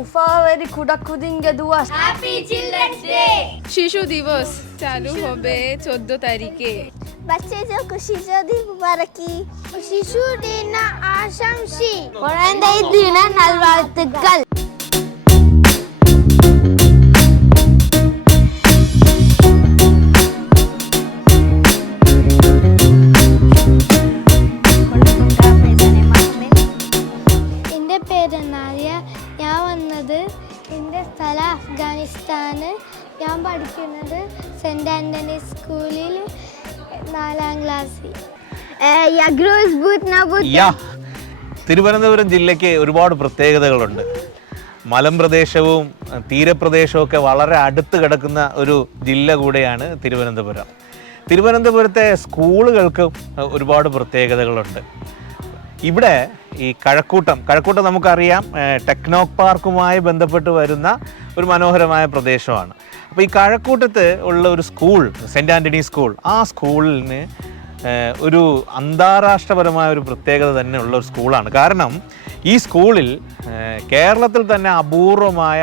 Ufawari kudakudinge duas. Happy Children's Day. शिशु दिवस चालू होबे 14 तारीखे. बच्चे जो खुशी जो दी मुबारकी. शिशु दिन आशंसी. कुழந்தை தின நல்வாழ்த்துக்கள். എൻ്റെ സ്ഥലം അഫ്ഗാനിസ്ഥാൻ. ഞാൻ പഠിക്കുന്നത് സെൻറ് ആൻ്റണീസ് സ്കൂളിൽ 4ാം ക്ലാസ്സിൽ. തിരുവനന്തപുരം ജില്ലയ്ക്ക് ഒരുപാട് പ്രത്യേകതകളുണ്ട്. മലമ്പ്രദേശവും തീരപ്രദേശവും ഒക്കെ വളരെ അടുത്ത് കിടക്കുന്ന ഒരു ജില്ല കൂടെയാണ് തിരുവനന്തപുരം. തിരുവനന്തപുരത്തെ സ്കൂളുകൾക്കും ഒരുപാട് പ്രത്യേകതകളുണ്ട്. ഇവിടെ ഈ കഴക്കൂട്ടം നമുക്കറിയാം, ടെക്നോ പാർക്കുമായി ബന്ധപ്പെട്ട് വരുന്ന ഒരു മനോഹരമായ പ്രദേശമാണ്. അപ്പോൾ ഈ കഴക്കൂട്ടത്ത് ഉള്ള ഒരു സ്കൂൾ, സെൻറ് ആൻ്റണി സ്കൂൾ, ആ സ്കൂളിന് ഒരു അന്താരാഷ്ട്രപരമായ ഒരു പ്രത്യേകത തന്നെ ഉള്ള ഒരു സ്കൂളാണ്. കാരണം ഈ സ്കൂളിൽ കേരളത്തിൽ തന്നെ അപൂർവമായ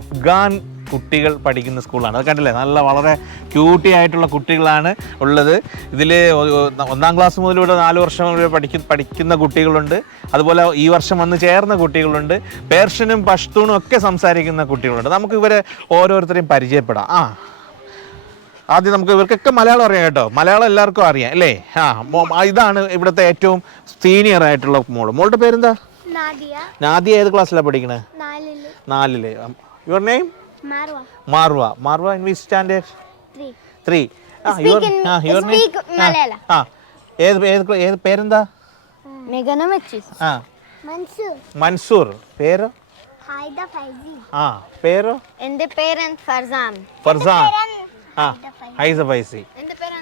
അഫ്ഗാൻ കുട്ടികൾ പഠിക്കുന്ന സ്കൂളാണ്. അത് കണ്ടില്ലേ, നല്ല വളരെ ക്യൂട്ടി ആയിട്ടുള്ള കുട്ടികളാണ് ഉള്ളത്. ഇതിൽ 1ാം ക്ലാസ് മുതൽ ഇവിടെ 4 വർഷം വരെ പഠിക്കുന്ന കുട്ടികളുണ്ട്. അതുപോലെ ഈ വർഷം വന്ന് ചേർന്ന കുട്ടികളുണ്ട്. പേർഷ്യനും പഷ്തൂണും ഒക്കെ സംസാരിക്കുന്ന കുട്ടികളുണ്ട്. നമുക്ക് ഇവരെ ഓരോരുത്തരെയും പരിചയപ്പെടാം. ആദ്യം നമുക്ക് ഇവർക്കൊക്കെ മലയാളം അറിയാം കേട്ടോ. മലയാളം എല്ലാവർക്കും അറിയാം അല്ലേ? ഇതാണ് ഇവിടുത്തെ ഏറ്റവും സീനിയർ ആയിട്ടുള്ള മോളുടെ പേരെന്താ? നാദിയ. ഏത് ക്ലാസ്സിലാണ് പഠിക്കണേ? 4ല്. Your name? Marwa. In which standard? 3. Your name? ഏത് പേരെന്താ? മൻസൂർ. പേര്? പേര്? എൻ്റെ പേര് ഫർസാൻ. ഹൈസ ഫൈസി. എൻ്റെ പേര്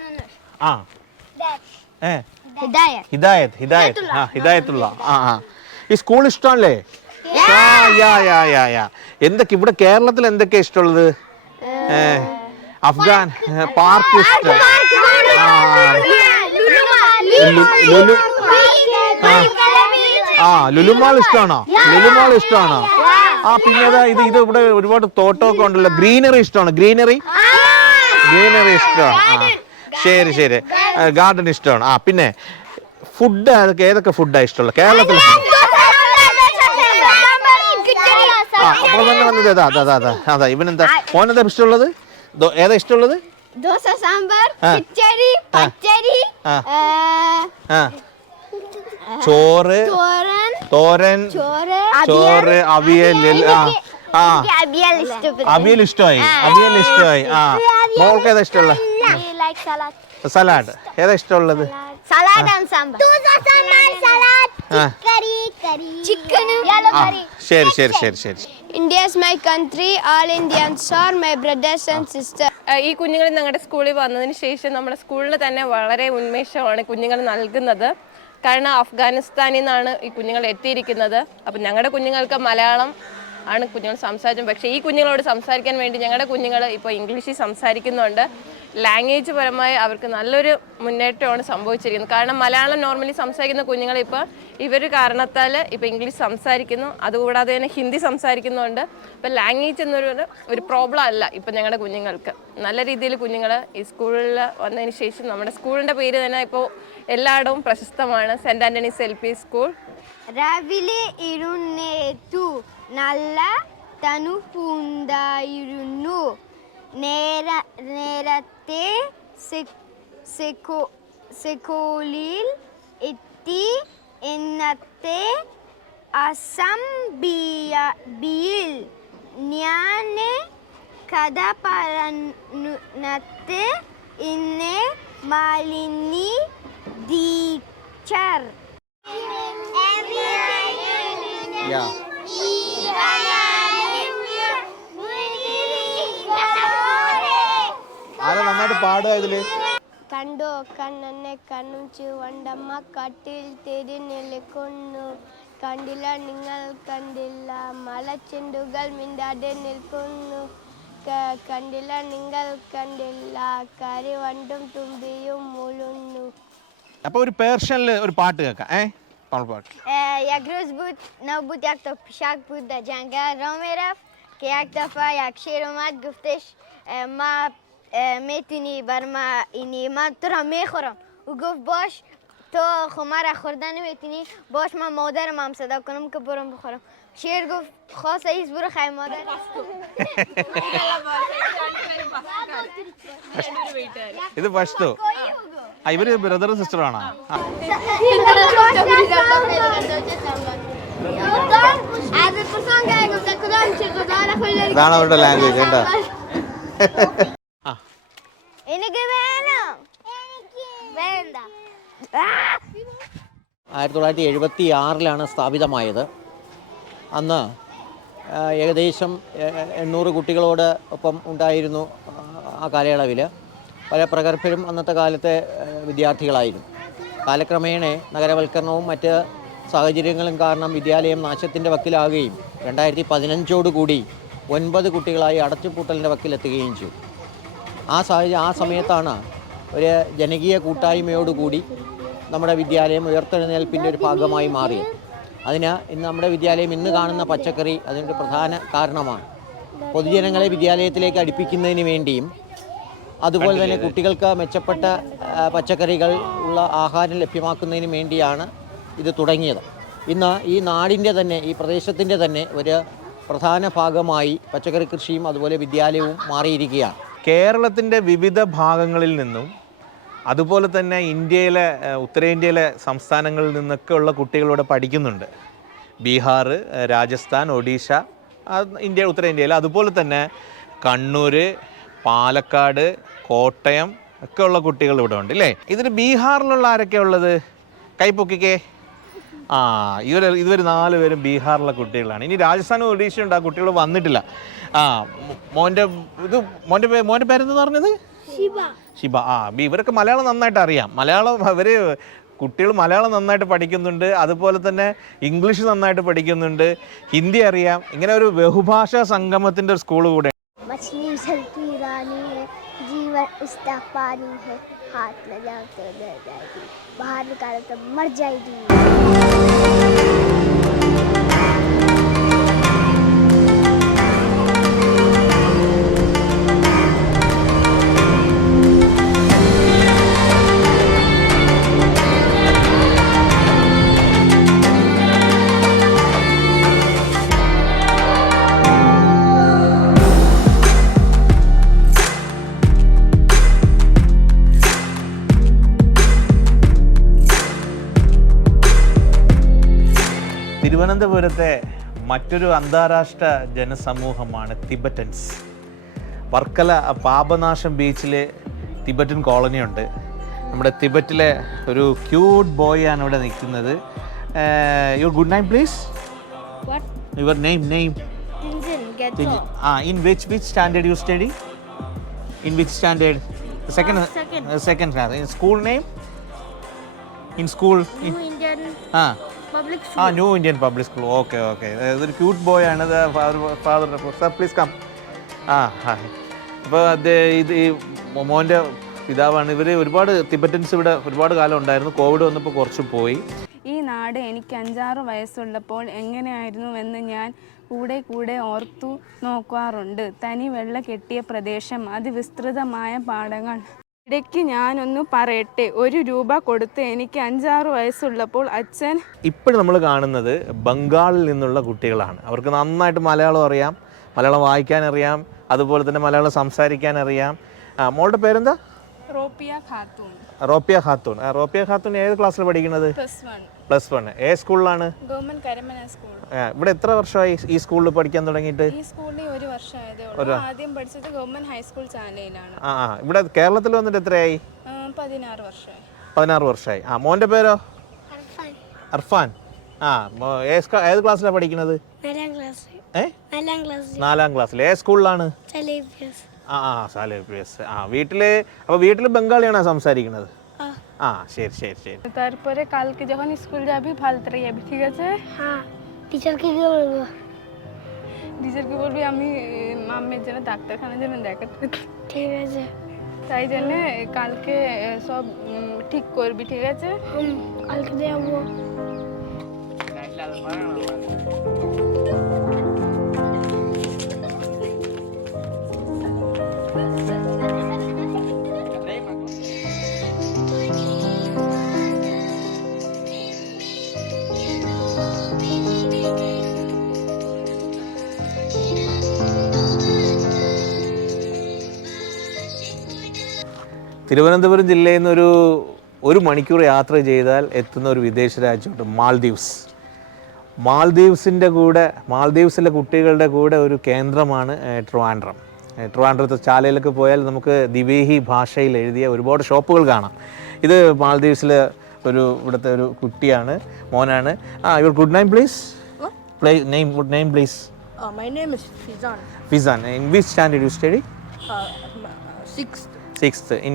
ഹിദായത്തുള്ള. ഈ സ്കൂൾ ഇഷ്ടമല്ലേ? എന്തൊക്കെ ഇവിടെ കേരളത്തിൽ എന്തൊക്കെയാ ഇഷ്ടമുള്ളത്? അഫ്ഗാൻ പാർക്ക് ഇഷ്ടം. ലുലുമാൾ ഇഷ്ടമാണോ? പിന്നെ ഇത് ഇവിടെ ഒരുപാട് തോട്ടമൊക്കെ ഉണ്ടല്ലോ. ഗ്രീനറി ഇഷ്ടമാണ്. ഗ്രീനറി ഇഷ്ടമാണ്. ശരി. ഗാർഡൻ ഇഷ്ടമാണ്. പിന്നെ ഫുഡ് ഏതൊക്കെ ഫുഡാണ് ഇഷ്ടമുള്ളത് കേരളത്തിൽ? ഇവനെന്താ മോനെന്താ ഇഷ്ടമുള്ളത്? ഏതാ ഇഷ്ടമുള്ളത്? ദോശ, സാമ്പാർ, കിച്ചടി, പച്ചടി, ചോറ്, തോരൻ, അവിയൽ. അവിയൽ ഇഷ്ടമായി. മോൾക്ക് ഏതാ ഇഷ്ടമുള്ള? സലാഡ്. ഏതാ ഇഷ്ടമുള്ളത്? ശരി. India is my country. All Indians are my brothers and sisters. ഈ കുഞ്ഞുങ്ങൾ ഞങ്ങളുടെ സ്കൂളിൽ വന്നതിന് ശേഷം നമ്മുടെ സ്കൂളിന് തന്നെ വളരെ ഉന്മേഷമാണ് കുഞ്ഞുങ്ങൾ നൽകുന്നത്. കാരണം അഫ്ഗാനിസ്ഥാനിൽ നിന്നാണ് ഈ കുഞ്ഞുങ്ങൾ എത്തിയിരിക്കുന്നത്. അപ്പം ഞങ്ങളുടെ കുഞ്ഞുങ്ങൾക്ക് മലയാളം ആണ് കുഞ്ഞുങ്ങൾ സംസാരിച്ചത്. പക്ഷേ ഈ കുഞ്ഞുങ്ങളോട് സംസാരിക്കാൻ വേണ്ടി ഞങ്ങളുടെ കുഞ്ഞുങ്ങൾ ഇപ്പോൾ ഇംഗ്ലീഷിൽ സംസാരിക്കുന്നുണ്ട്. ലാംഗ്വേജ് പരമായി അവർക്ക് നല്ലൊരു മുന്നേറ്റമാണ് സംഭവിച്ചിരിക്കുന്നത്. കാരണം മലയാളം നോർമലി സംസാരിക്കുന്ന കുഞ്ഞുങ്ങൾ ഇപ്പോൾ ഇവർ കാരണത്താൽ ഇപ്പോൾ ഇംഗ്ലീഷ് സംസാരിക്കുന്നു. അതുകൂടാതെ തന്നെ ഹിന്ദി സംസാരിക്കുന്നുണ്ട്. ഇപ്പോൾ ലാംഗ്വേജ് ഒരു പ്രോബ്ലം അല്ല ഇപ്പോൾ ഞങ്ങളുടെ കുഞ്ഞുങ്ങൾക്ക്. നല്ല രീതിയിൽ കുഞ്ഞുങ്ങൾ ഈ സ്കൂളിൽ വന്നതിന് ശേഷം നമ്മുടെ സ്കൂളിൻ്റെ പേര് തന്നെ ഇപ്പോൾ എല്ലായിടവും പ്രശസ്തമാണ്, സെൻറ് ആൻ്റണീസ് LP സ്കൂൾ. രാവിലെ എഴുന്നേറ്റു. നല്ല തണുപ്പുണ്ടായിരുന്നു. നേരത്തെ സ്കൂളിൽ എത്തി. ഇന്നത്തെ അസംബ്ലിയിൽ ഞാൻ കഥ പറഞ്ഞത് ഇന്ന് മാലിനി ടീച്ചർ. നന്നായിട്ട് പാടുക ഇതില്. കണ്ടോ കണ്ണനെ കണ്ണും ചുവണ്ടമ്മ കാട്ടിൽ തേടി നിൽക്കുന്നു. കണ്ടില്ല നിങ്ങൾ കണ്ടില്ല മലച്ചെണ്ടുകൾ മിണ്ടാതെ നിൽക്കുന്നു. കണ്ടില്ല നിങ്ങൾ കണ്ടില്ല കരിവണ്ടും തുമ്പിയും മുളുന്നു. അപ്പൊ ഒരു പേർഷ്യനിൽ ഒരു പാട്ട് കേൾക്കാം. تملپات. یک روز بود نبود یک تا پیشک بود در جنگل را میرفت که یک دفعه یک شیر اومد گفتش ما میتونی بر ما اینی من تو را میخورم او گفت باش تو خمر خوردن نمیتونی باش من مادرم هم صدا کنم که برم بخورم شیر گفت خواسته ایست برو خیلی مادر ഇത് പഷ്തു ഇവര് ബ്രദറും സിസ്റ്ററും ആണോ ഇതാണ് അവരുടെ ലാംഗ്വേജ് കേട്ടോ എനിക്ക് വേണം വേണ്ട 1976 സ്ഥാപിതമായത്. അന്ന് ഏകദേശം 800 കുട്ടികളോട് ഒപ്പം ഉണ്ടായിരുന്നു. ആ കാലയളവിൽ പല പ്രഗത്ഭരും അന്നത്തെ കാലത്തെ വിദ്യാർത്ഥികളായിരുന്നു. കാലക്രമേണ നഗരവൽക്കരണവും മറ്റ് സാഹചര്യങ്ങളും കാരണം വിദ്യാലയം നാശത്തിൻ്റെ വക്കിലാകുകയും 2015 9 കുട്ടികളായി അടച്ചുപൂട്ടലിൻ്റെ വക്കിലെത്തുകയും ചെയ്തു. ആ സമയത്താണ് ഒരു ജനകീയ കൂട്ടായ്മയോടുകൂടി നമ്മുടെ വിദ്യാലയം ഉയർത്തെഴുന്നേൽപ്പിൻ്റെ ഒരു ഭാഗമായി മാറിയത്. അതിന് ഇന്ന് നമ്മുടെ വിദ്യാലയം ഇന്ന് കാണുന്ന പച്ചക്കറി അതിനൊരു പ്രധാന കാരണമാണ്. പൊതുജനങ്ങളെ വിദ്യാലയത്തിലേക്ക് അടുപ്പിക്കുന്നതിന് വേണ്ടിയും അതുപോലെ തന്നെ കുട്ടികൾക്ക് മെച്ചപ്പെട്ട പച്ചക്കറികൾ ഉള്ള ആഹാരം ലഭ്യമാക്കുന്നതിന് വേണ്ടിയാണ് ഇത് തുടങ്ങിയത്. ഇന്ന് ഈ നാടിൻ്റെ തന്നെ ഈ പ്രദേശത്തിൻ്റെ തന്നെ ഒരു പ്രധാന ഭാഗമായി പച്ചക്കറി കൃഷിയും അതുപോലെ വിദ്യാലയവും മാറിയിരിക്കുകയാണ്. കേരളത്തിൻ്റെ വിവിധ ഭാഗങ്ങളിൽ നിന്നും അതുപോലെ തന്നെ ഇന്ത്യയിലെ ഉത്തരേന്ത്യയിലെ സംസ്ഥാനങ്ങളിൽ നിന്നൊക്കെ ഉള്ള കുട്ടികളിവിടെ പഠിക്കുന്നുണ്ട്. ബീഹാർ, രാജസ്ഥാൻ, ഒഡീഷ, ഉത്തരേന്ത്യയിൽ അതുപോലെ തന്നെ കണ്ണൂർ, പാലക്കാട്, കോട്ടയം ഒക്കെ ഉള്ള കുട്ടികൾ ഇവിടെ ഉണ്ട് അല്ലേ. ഇതിൽ ബീഹാറിലുള്ള ആരൊക്കെയാണ് ഉള്ളത്? കൈപ്പൊക്കിക്കേ. ഇവർ 4 പേരും ബീഹാറിലെ കുട്ടികളാണ്. ഇനി രാജസ്ഥാനും ഒഡീഷയും ഉണ്ട്, ആ കുട്ടികൾ വന്നിട്ടില്ല. മോൻ്റെ പേരെന്ന് പറഞ്ഞത് ഷിബ. ഇവരൊക്കെ മലയാളം നന്നായിട്ട് അറിയാം. കുട്ടികൾ മലയാളം നന്നായിട്ട് പഠിക്കുന്നുണ്ട്, അതുപോലെ തന്നെ ഇംഗ്ലീഷ് നന്നായിട്ട് പഠിക്കുന്നുണ്ട്, ഹിന്ദി അറിയാം. ഇങ്ങനെ ഒരു ബഹുഭാഷാ സംഗമത്തിൻ്റെ ഒരു സ്കൂൾ കൂടെ. जीवन इसका पानी है हाथ लगाओ तो डर जाएगी बाहर निकालो तो मर जाएगी. തിരുവനന്തപുരത്തെ മറ്റൊരു അന്താരാഷ്ട്ര ജനസമൂഹമാണ് തിബറ്റൻസ്. വർക്കല പാപനാശം ബീച്ചിൽ തിബറ്റൻ കോളനി ഉണ്ട്. നമ്മുടെ തിബറ്റിലെ ഒരു ക്യൂട്ട് ബോയ് ആണ് ഇവിടെ നിൽക്കുന്നത്. Your good name please. Your name. In which standard you study? In which standard? Second class. In school name? In school? New Indian Public School. New Indian Public School. Okay. ഇതൊരു cute boy ആണ്. Father sir please come. അപ്പോൾ ഇത് ഈ മോൻ്റെ പിതാവാണ്. ഇവർ ഒരുപാട് തിബറ്റൻസ് ഇവിടെ ഒരുപാട് കാലം ഉണ്ടായിരുന്നു. കോവിഡ് വന്നപ്പോൾ കുറച്ച് പോയി. ഈ നാട് എനിക്ക് 5-6 വയസ്സുള്ളപ്പോൾ എങ്ങനെയായിരുന്നുവെന്ന് ഞാൻ കൂടെ ഓർത്തു നോക്കാറുണ്ട്. തനി വെള്ള കെട്ടിയ പ്രദേശം, അതിവിസ്തൃതമായ പാടങ്ങൾ. ഇടയ്ക്ക് ഞാനൊന്ന് പറയട്ടെ, 1 രൂപ കൊടുത്ത് എനിക്ക് 5-6 വയസ്സുള്ളപ്പോൾ അച്ഛൻ. ഇപ്പോഴും നമ്മൾ കാണുന്നത് ബംഗാളിൽ നിന്നുള്ള കുട്ടികളാണ്. അവർക്ക് നന്നായിട്ട് മലയാളം അറിയാം, മലയാളം വായിക്കാൻ അറിയാം, അതുപോലെ തന്നെ മലയാളം സംസാരിക്കാൻ അറിയാം. മോളുടെ പേരെന്താ? റോപ്പിയ ഖാത്തൂൺ. റോപ്പിയ ഖാത്തൂൺ ഏത് ക്ലാസ്സിൽ പഠിക്കുന്നത്? പ്ലസ് 1. ഏത് സ്കൂളിലാണ്? Government Karamana school. ഇവിടെ എത്ര വർഷമായി ഈ സ്കൂളിൽ പഠിക്കാൻ തുടങ്ങിയിട്ട്? ഈ സ്കൂളിൽ 1 വർഷമായതേ ഉള്ളൂ. ആദ്യം പഠിച്ചത് ഗവൺമെന്റ് ഹൈസ്കൂൾ ചാലയിലാണ്. ഇവിടെ കേരളത്തിൽ വന്നിട്ട് എത്രയായി? 16 വർഷമായി. 16 വർഷമായി. മോൻ്റെ പേരോ? അർഫാൻ. ഏത് ക്ലാസ്സിലാണ് പഠിക്കുന്നത്? 4ാം ക്ലാസ്സിൽ. ഏത് സ്കൂളിലാണ്? വീട്ടിൽ ബംഗാളിയാണോ സംസാരിക്കുന്നത്? ശരി. তারপরে কালকে যখন স্কুল যাবি ভালো করে যাবি, ঠিক আছে? টিচারকে কি বলবো? টিচারকে বলবি আমি মাম্মির জন্য ডাক্তারখানার জন্য দেখাতে। ঠিক আছে। তাই জন্য কালকে সব ঠিক করবি, ঠিক আছে? কালকে যাবো। തിരുവനന്തപുരം ജില്ലയിൽ നിന്ന് ഒരു മണിക്കൂർ യാത്ര ചെയ്താൽ എത്തുന്ന ഒരു വിദേശ രാജ്യമുണ്ട്, മാൽദീവ്സ്. മാൽദീവ്സിലെ കുട്ടികളുടെ കൂടെ ഒരു കേന്ദ്രമാണ് ട്രിവാൻഡ്രം. ട്രിവാൻഡ്രത്തെ ചാലയിലൊക്കെ പോയാൽ നമുക്ക് ദിവേഹി ഭാഷയിൽ എഴുതിയ ഒരുപാട് ഷോപ്പുകൾ കാണാം. ഇത് മാൽദീവ്സിലെ ഇവിടുത്തെ ഒരു കുട്ടിയാണ്, മോനാണ്. Your good name please. Name please. My name is Fizan. Fizan. In which standard you study? Sixth. Sixth. In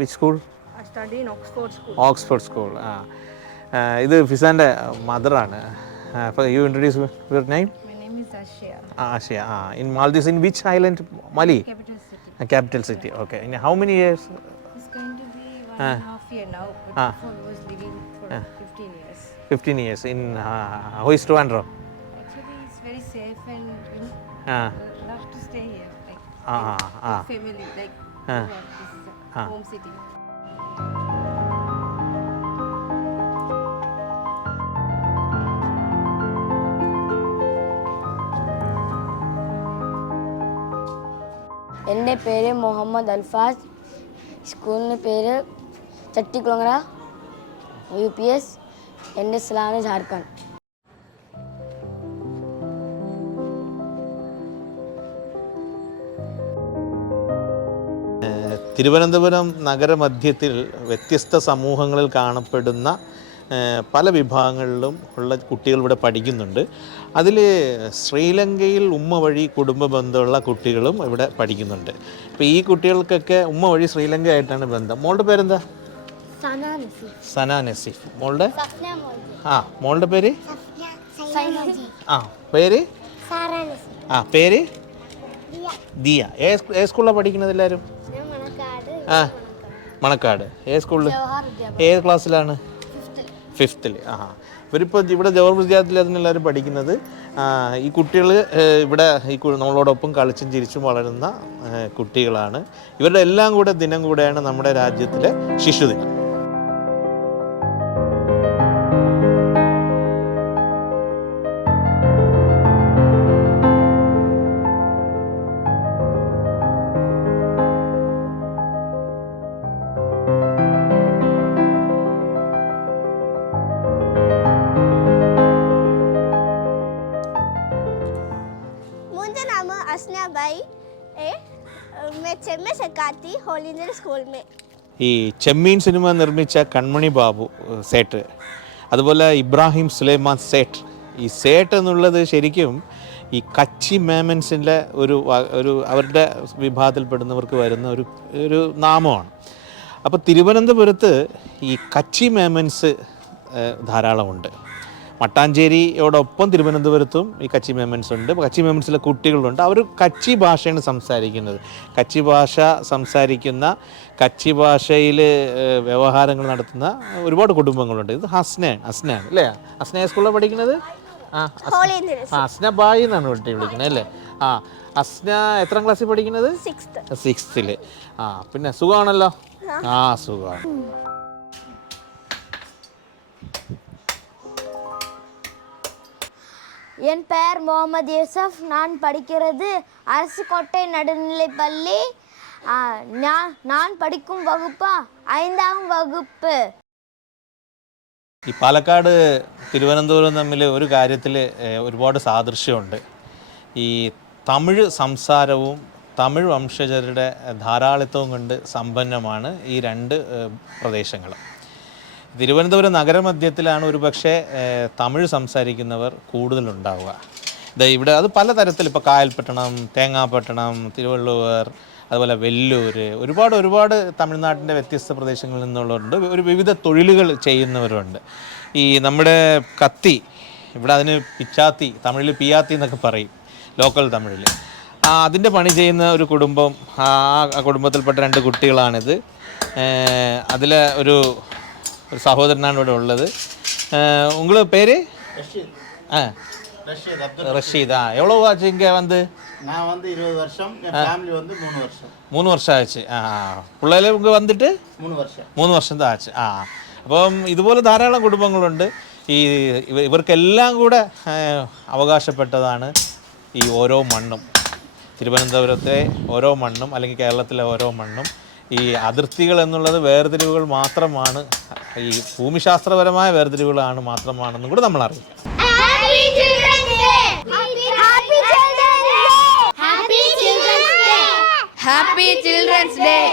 which school? I study in Oxford School. Oxford School. ഇത് ഫിസാൻ്റെ മദറാണ്. You introduce your name? My name is Ashkar. Ashia. In Maldives, in which island? Mali? Capital city. Capital city. Okay. In how many years? It's going to be 1.5 year now, but before I was living for 15 years. 15 years. In how is Trivandrum? Actually, it's very safe and love to stay here. Like family, like this is a home city. എൻ്റെ പേര് മുഹമ്മദ് അൽഫാസ്. സ്കൂളിൻ്റെ പേര് ചട്ടിക്കുളങ്ങര UPS. എൻ്റെ സ്ഥലമാണ് ജാർഖണ്ഡ്. തിരുവനന്തപുരം നഗരമധ്യത്തിൽ വ്യത്യസ്ത സമൂഹങ്ങളിൽ കാണപ്പെടുന്ന പല വിഭാഗങ്ങളിലും ഉള്ള കുട്ടികൾ ഇവിടെ പഠിക്കുന്നുണ്ട്. അതിൽ ശ്രീലങ്കയിൽ ഉമ്മ വഴി കുടുംബ ബന്ധമുള്ള കുട്ടികളും ഇവിടെ പഠിക്കുന്നുണ്ട്. ഇപ്പോൾ ഈ കുട്ടികൾക്കൊക്കെ ഉമ്മ വഴി ശ്രീലങ്ക ആയിട്ടാണ് ബന്ധം. മോളുടെ പേരെന്താ? സന നസീഫ്. മോളുടെ മോളുടെ പേര്? പേര് പേര് ദിയ. ഏത് സ്കൂളിലാണ് പഠിക്കുന്നത് എല്ലാവരും? മണക്കാട്. ഏത് സ്കൂളിൽ? ഏത് ക്ലാസ്സിലാണ്? 5th. ഇവരിപ്പോൾ ഇവിടെ ജവഹർ വിദ്യാലയത്തിൽ അതിനെല്ലാവരും പഠിക്കുന്നത്. ഈ കുട്ടികൾ ഇവിടെ നമ്മളോടൊപ്പം കളിച്ചും ചിരിച്ചും വളരുന്ന കുട്ടികളാണ്. ഇവരുടെ എല്ലാം കൂടെ ദിനം കൂടെയാണ് നമ്മുടെ രാജ്യത്തിലെ ശിശുദിനം. ഈ ചെമ്മീൻ സിനിമ നിർമ്മിച്ച കൺമണി ബാബു സേട്ട്, അതുപോലെ ഇബ്രാഹിം സുലൈമാൻ സേട്ട്. ഈ സേട്ട് എന്നുള്ളത് ശരിക്കും ഈ കച്ചി മേമൻസിൻ്റെ അവരുടെ വിഭാഗത്തിൽപ്പെടുന്നവർക്ക് വരുന്ന ഒരു നാമമാണ്. അപ്പോൾ തിരുവനന്തപുരത്ത് ഈ കച്ചി മേമൻസ് ധാരാളമുണ്ട്. മട്ടാഞ്ചേരിയോടൊപ്പം തിരുവനന്തപുരത്തും ഈ കച്ചി മേമൻസ് ഉണ്ട്. കച്ചി മേമൻസിലെ കുട്ടികളുണ്ട്. അവർ കച്ചി ഭാഷയാണ് സംസാരിക്കുന്നത്. കച്ചി ഭാഷ സംസാരിക്കുന്ന, കച്ചി ഭാഷയിൽ വ്യവഹാരങ്ങൾ നടത്തുന്ന ഒരുപാട് കുടുംബങ്ങളുണ്ട്. ഇത് ഹസ്നയാണ് അല്ലേ? ഹസ്ന സ്കൂളിലാണ് പഠിക്കുന്നത്. ഹസ്ന ബായി എന്നാണ് വിളിക്കുന്നത് അല്ലേ? ഹസ്ന എത്രാം ക്ലാസ്സിൽ പഠിക്കുന്നത്? 6th. പിന്നെ സുഖമാണല്ലോ. സുഖമാണ്. என் பெயர் முகமது யூசப். நான் படிக்கிறது அரசு கோட்டை நடுநிலைப்பள்ளி. நான் படிக்கும் வகுப்பு 5ஆம் വകുപ്പ്. ഈ പാലക്കാട് തിരുവനന്തപുരം തമ്മിൽ ഒരു കാര്യത്തിൽ ഒരുപാട് സാദൃശ്യമുണ്ട്. ഈ തമിഴ് സംസാരവും തമിഴ് വംശജരുടെ ധാരാളിത്തവും കൊണ്ട് സമ്പന്നമാണ് ഈ രണ്ട് പ്രദേശങ്ങളും. തിരുവനന്തപുരം നഗരമധ്യത്തിലാണ് ഒരു പക്ഷേ തമിഴ് സംസാരിക്കുന്നവർ കൂടുതലുണ്ടാവുക. ഇവിടെ അത് പലതരത്തിൽ, ഇപ്പോൾ കായൽപട്ടണം, തേങ്ങാപ്പട്ടണം, തിരുവള്ളുവർ, അതുപോലെ വെല്ലൂർ, ഒരുപാട് തമിഴ്നാട്ടിൻ്റെ വ്യത്യസ്ത പ്രദേശങ്ങളിൽ നിന്നുള്ളവരുണ്ട്. വിവിധ തൊഴിലുകൾ ചെയ്യുന്നവരുണ്ട്. ഈ നമ്മുടെ കത്തി, ഇവിടെ അതിന് പിച്ചാത്തി, തമിഴിൽ പിയാത്തി എന്നൊക്കെ പറയും, ലോക്കൽ തമിഴിൽ. അതിൻ്റെ പണി ചെയ്യുന്ന ഒരു കുടുംബം, ആ കുടുംബത്തിൽപ്പെട്ട 2 കുട്ടികളാണിത്. അതിൽ ഒരു സഹോദരനാണ് ഇവിടെ ഉള്ളത്. ഉങ്ങൾ പേര്? ரஷீதா எவ்வளோ ஆச்சு இங்கே வந்து? நான் வந்து 20 வருஷம், என் ஃபேமிலி வந்து 3 வருஷம். 3 வருஷம் ஆச்சு. പിള്ളേർ ഇങ്ങ് വന്നിട്ട് 3 വർഷം. 3 വർഷം தான் ആச்சு. അപ്പം ഇതുപോലെ ധാരാളം കുടുംബങ്ങളുണ്ട്. ഈ ഇവർക്കെല്ലാം കൂടെ അവകാശപ്പെട്ടതാണ് ഈ ഓരോ മണ്ണും. തിരുവനന്തപുരത്തെ ഓരോ മണ്ണും അല്ലെങ്കിൽ കേരളത്തിലെ ഓരോ മണ്ണും. ഈ അതിർത്തികൾ എന്നുള്ളത് വേർതിരിവുകൾ മാത്രമാണ്, ഈ ഭൂമിശാസ്ത്രപരമായ വേർതിരിവുകളാണ് മാത്രമാണെന്നും കൂടെ നമ്മൾ അറിയാം. Happy Children's Day!